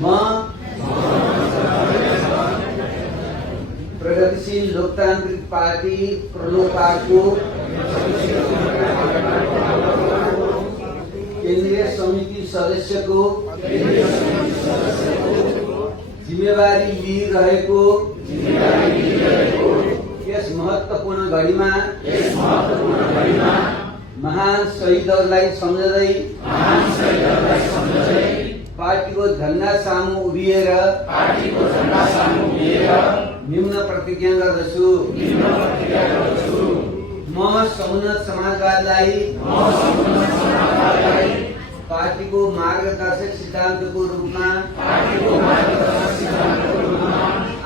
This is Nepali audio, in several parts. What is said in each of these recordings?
म प्रगतिशील लोकतान्त्रिक पार्टी प्रलोपाको केन्द्रीय समिति सदस्यको जिम्मेवारी लिइरहेको यस महत्त्वपूर्ण घडीमा महान शहीदहरूलाई सम्झँदै पार्टीको झण्डा सामु उभिएर निम्न प्रतिज्ञा गर्दछु। म समुन्नत समाजवादलाई पार्टीको मार्गदर्शक सिद्धान्तको रूपमा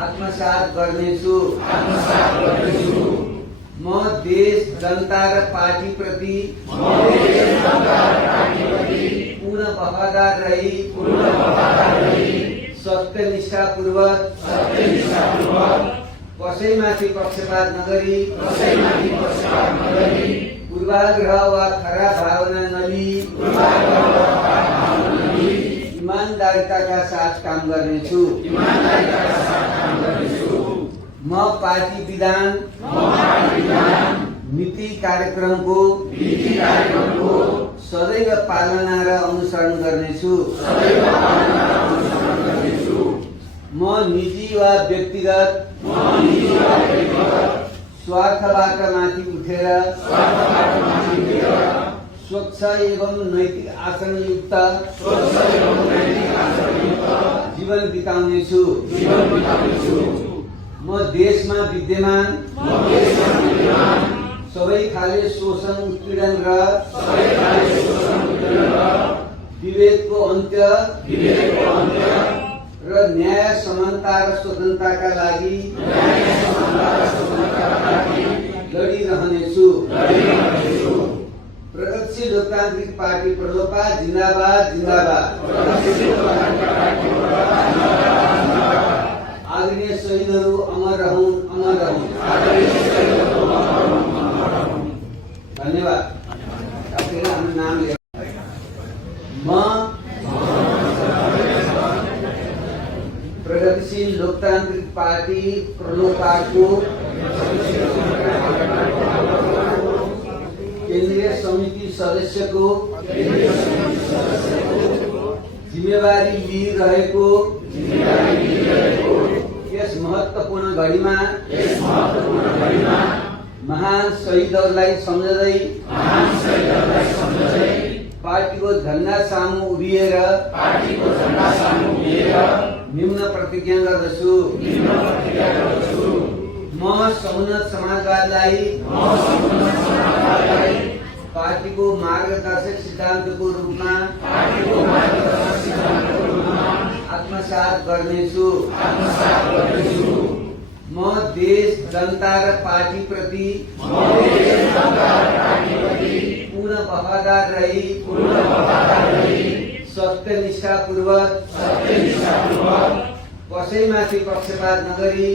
आत्मसात गर्नेछु। म देश जनता र पार्टी प्रति पूर्ण वफादार रही सत्यनिष्ठापूर्वक कसैमाथि पक्षपात नगरी पूर्वाग्रह वा खराब भावना नलिई इमानदारिताका साथ काम गर्नेछु। म पार्टी विधान नीति कार्यक्रमको सदैव पालना र अनुसरण गर्नेछु। म निजी वा व्यक्तिगत स्वार्थबाट माथि उठेर स्वच्छ एवं नैतिक आचरणयुक्त जीवन बिताउनेछु। म देशमा विद्यमान सबै खाले शोषण उत्पीडन र विभेदको अन्त्य र न्याय समानता र स्वतन्त्रताका लागि लडिरहनेछु। प्रगतिशील लोकतान्त्रिक पार्टी प्रलोपा जिन्दाबाद जिन्दाबाद। आदरणीय शहीदहरू अमर रहूं अमर रहूं। धन्यवाद। नाम ले म प्रगतिशील लोकतान्त्रिक पार्टी प्रलोपाको केन्द्रीय समिति सदस्यको जिम्मेवारी लिइरहेको यस महत्त्वपूर्ण घडीमा महान शहीदहरूलाई सम्झँदै पार्टीको झण्डा सामु उभिएर निम्न प्रतिज्ञा गर्दछु। म समुन्नत समाजवादलाई पार्टीको मार्गदर्शक सिद्धान्तको रूपमा आत्मसात गर्नेछु। म देश जनता र पार्टी प्रति पूर्ण वफादार रही सत्यनिष्ठापूर्वक कसैमाथि पक्षपात नगरी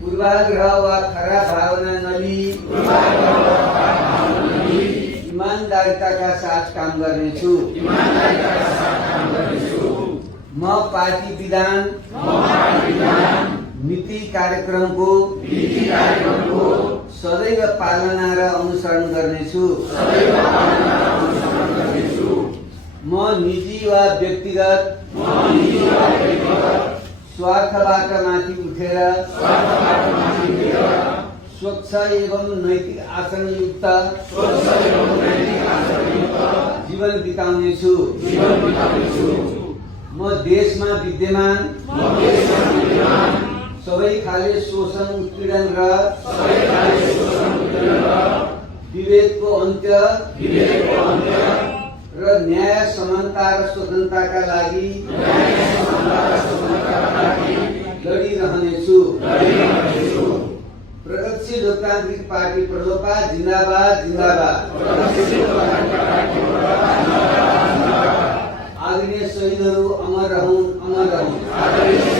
पूर्वाग्रह वा खराब भावना नलिई इमानदारिताका साथ काम गर्नेछु। म पार्टी विधान नीति कार्यक्रमको सदैव पालना र अनुसरण गर्नेछु। म निजी वा व्यक्तिगत स्वार्थबाट माथि उठेर स्वच्छ एवं नैतिक आचरणयुक्त जीवन बिताउनेछु। म देशमा विद्यमान सबै खाले शोषण उत्पीडन र विभेदको अन्त्य र न्याय समानता र स्वतन्त्रताका लागि लडिरहनेछु। प्रगतिशील लोकतान्त्रिक पार्टी प्रलोपा जिन्दाबाद जिन्दाबाद। आदरणीय शहीदहरू अमर रहूं अमर रहूं।